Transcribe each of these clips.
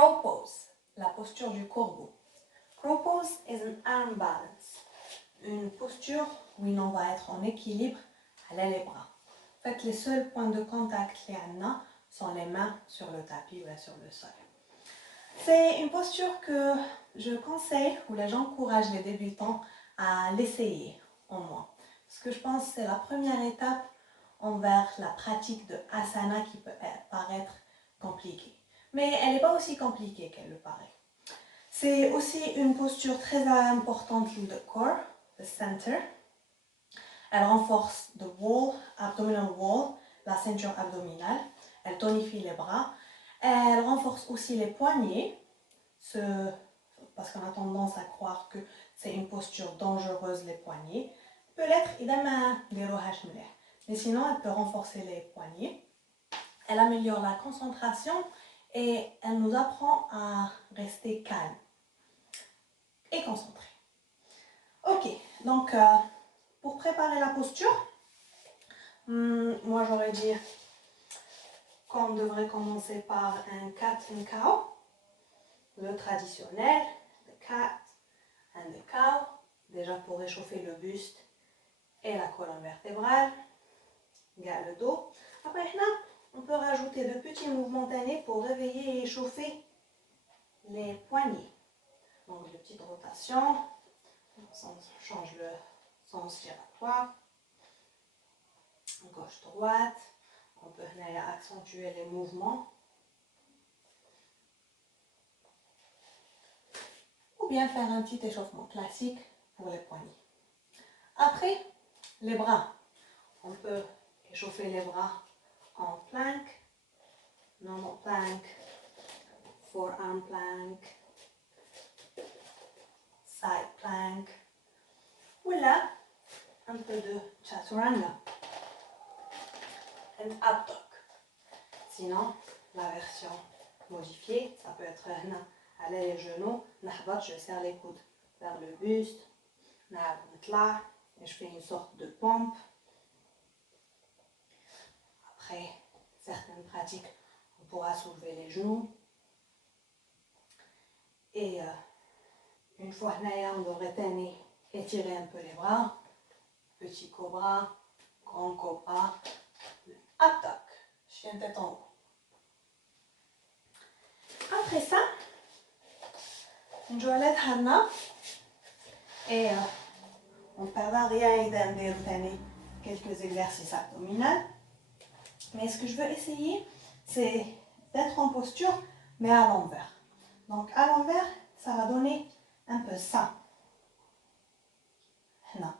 Crow pose, la posture du corbeau. Crow pose is an arm balance. Une posture où on va être en équilibre à les bras. En fait, les seuls points de contact les Anna sont les mains sur le tapis ou sur le sol. C'est une posture que je conseille ou j'encourage les débutants à l'essayer au moins. Parce que je pense que c'est la première étape envers la pratique de asana qui peut paraître compliquée. Mais elle n'est pas aussi compliquée qu'elle le paraît. C'est aussi une posture très importante du corps, le center. Elle renforce the wall, abdominal wall, la ceinture abdominale. Elle tonifie les bras. Elle renforce aussi les poignets, parce qu'on a tendance à croire que c'est une posture dangereuse, les poignets. Peut l'être, mais sinon, elle peut renforcer les poignets. Elle améliore la concentration et elle nous apprend à rester calme et concentré. Ok, donc pour préparer la posture, moi j'aurais dit qu'on devrait commencer par un cat and cow, le traditionnel, the cat and the cow, déjà pour réchauffer le buste et la colonne vertébrale, le dos. Après là, on peut rajouter de petits mouvements tannés pour réveiller et échauffer les poignets. Donc de petites rotations, on change le sens giratoire, gauche-droite, on peut accentuer les mouvements. Ou bien faire un petit échauffement classique pour les poignets. Après, les bras. On peut échauffer les bras en plank, normal plank, forearm plank, side plank, ou là, un peu de chaturanga, un up dog. Sinon, la version modifiée, ça peut être aller les genoux, je serre les coudes vers le buste, et je fais une sorte de pompe. Après certaines pratiques, on pourra soulever les genoux. Et une fois on devrait étirer un peu les bras. Petit cobra, grand cobra, up dog, chien tête en haut. Après ça, une journée Hanna et on ne perdra rien d'aider quelques exercices abdominaux. Mais ce que je veux essayer, c'est d'être en posture, mais à l'envers. Donc à l'envers, ça va donner un peu ça. Là.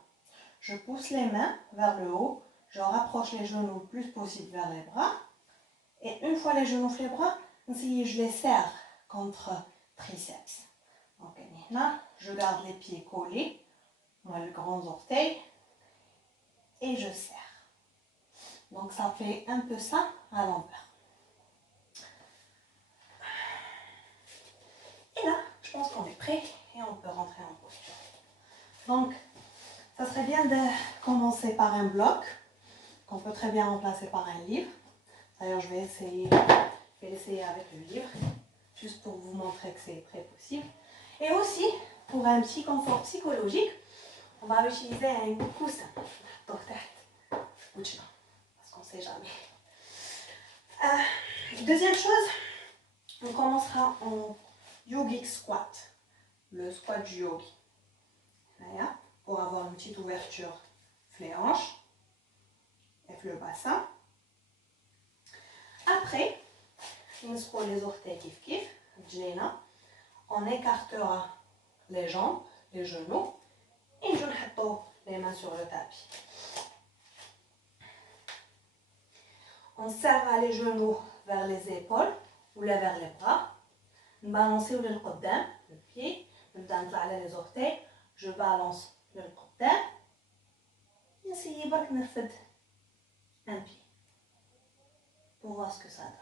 Je pousse les mains vers le haut, je rapproche les genoux le plus possible vers les bras. Et une fois les genoux vers les bras, je les serre contre triceps. Donc là, je garde les pieds collés, moi le grand orteil, et je serre. Donc ça fait un peu ça à l'envers. Et là, je pense qu'on est prêt et on peut rentrer en posture. Donc, ça serait bien de commencer par un bloc, qu'on peut très bien remplacer par un livre. D'ailleurs, je vais l'essayer avec le livre, juste pour vous montrer que c'est très possible. Et aussi, pour un petit confort psychologique, on va utiliser un coussin. Parce qu'on ne sait jamais. Deuxième chose, on commencera en yogic squat, le squat du yogi. Pour avoir une petite ouverture les hanches et le bassin. Après, on se les orteils kif, on écartera les jambes, les genoux et je mets les mains sur le tapis. On serre les genoux vers les épaules ou vers les bras. On balance le pied, les orteils, je balance le côté. Essayez de faire un pied pour voir ce que ça donne.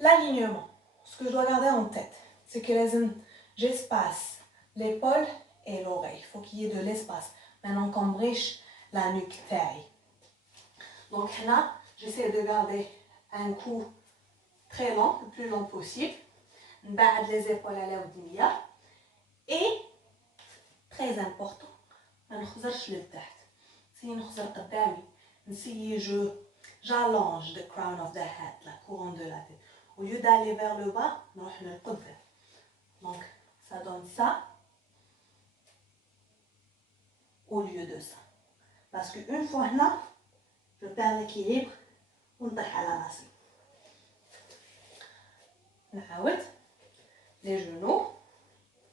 L'alignement, ce que je dois garder en tête, c'est que j'espace l'épaule et l'oreille. Il faut qu'il y ait de l'espace. Maintenant qu'on briche la nuque taille. Donc là, j'essaie de garder un cou très long, le plus long possible. نبعد les épaules على ودنيا. Et très important, ما نخزرش للتحت. نسيي نخزر قدامي. نسيي j'allonge the crown of the head, la couronne de la tête. Au lieu d'aller vers le bas, نروح للقدام. Donc, ça donne ça au lieu de ça. Parce qu'une fois là, je perds l'équilibre ونطيح على راسي. نعاود les genoux,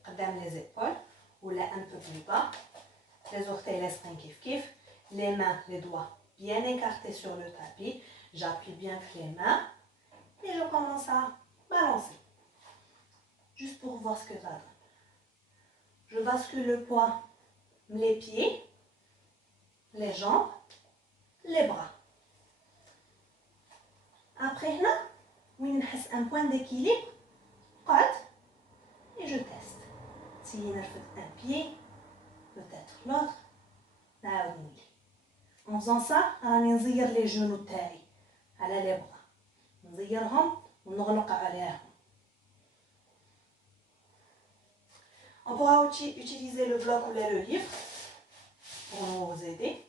قدام les épaules, ou là un peu plus bas. Les orteils laissent kif kif. Les mains, les doigts bien écartés sur le tapis. J'appuie bien les mains et je commence à balancer. Juste pour voir ce que ça donne. Je bascule le poids, les pieds, les jambes, les bras. Après là, وين نحس un point d'équilibre, قعد et je teste. Si نرفد un pied, peut-être l'autre, نعاود نولي. En faisant ça, راني نزير les genoux تاعي على les bras. نزيرهم ونغلق عليهم. On pourra utiliser le bloc ou le livre pour nous aider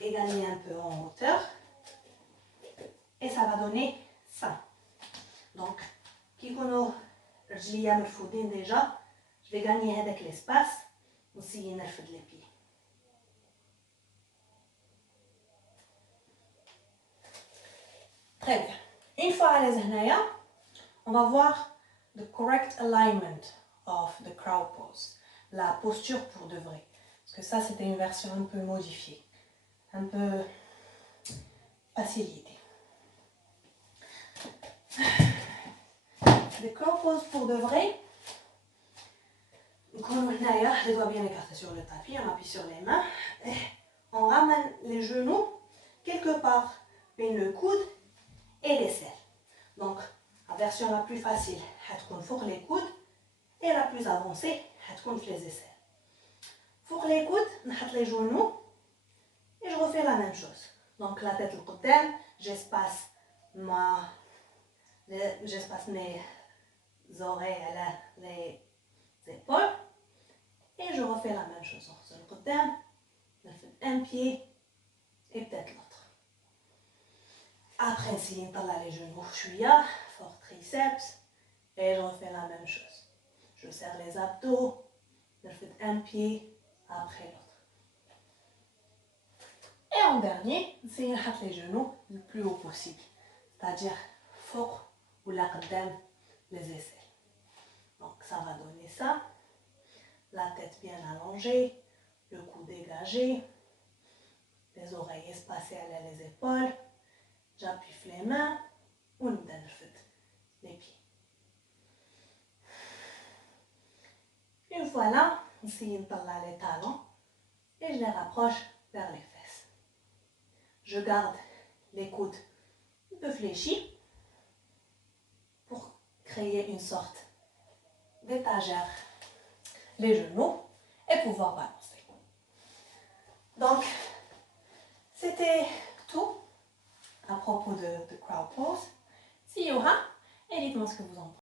et gagner un peu en hauteur. Et ça va donner ça. Donc, كي يكونوا رجليا مرفودين déjà, je vais gagner هذاك l'espace ونسيي نرفد les pieds. Très bien. Une fois à l'aise هنايا, on va voir the correct alignment of the crow pose. La posture pour de vrai. Parce que ça, c'était une version un peu modifiée. Un peu facilitée. The crow pose pour de vrai. Les doigts bien écartés sur le tapis, on appuie sur les mains. Et on ramène les genoux quelque part entre le coude et l'aisselle. Donc, la version la plus facile, هتكون فوق les coudes. Et la plus avancée, هتكون في les aisselles. Pour les coudes, نحط les genoux et je refais la même chose. Donc la tête لقدام, j'espace mes oreilles à les épaules et je refais la même chose. On le قدام, نرفد un pied et peut-être l'autre. Après, si on طلع les genoux شوية, fort triceps et je refais la même chose. Je serre les abdos, نرفد un pied après l'autre. Et en dernier, essayez de mettre les genoux le plus haut possible. C'est-à-dire fort ou la قدام les aisselles. Donc ça va donner ça. La tête bien allongée, le cou dégagé, les oreilles espacées à les épaules. J'appuie les mains ou les pieds. Une fois là, essayez de parler les talons et je les rapproche vers les fesses. Je garde les coudes un peu fléchis pour créer une sorte d'étagère, les genoux et pouvoir balancer. Donc, c'était tout à propos de crow pose. See you, et dites-moi ce que vous en pensez.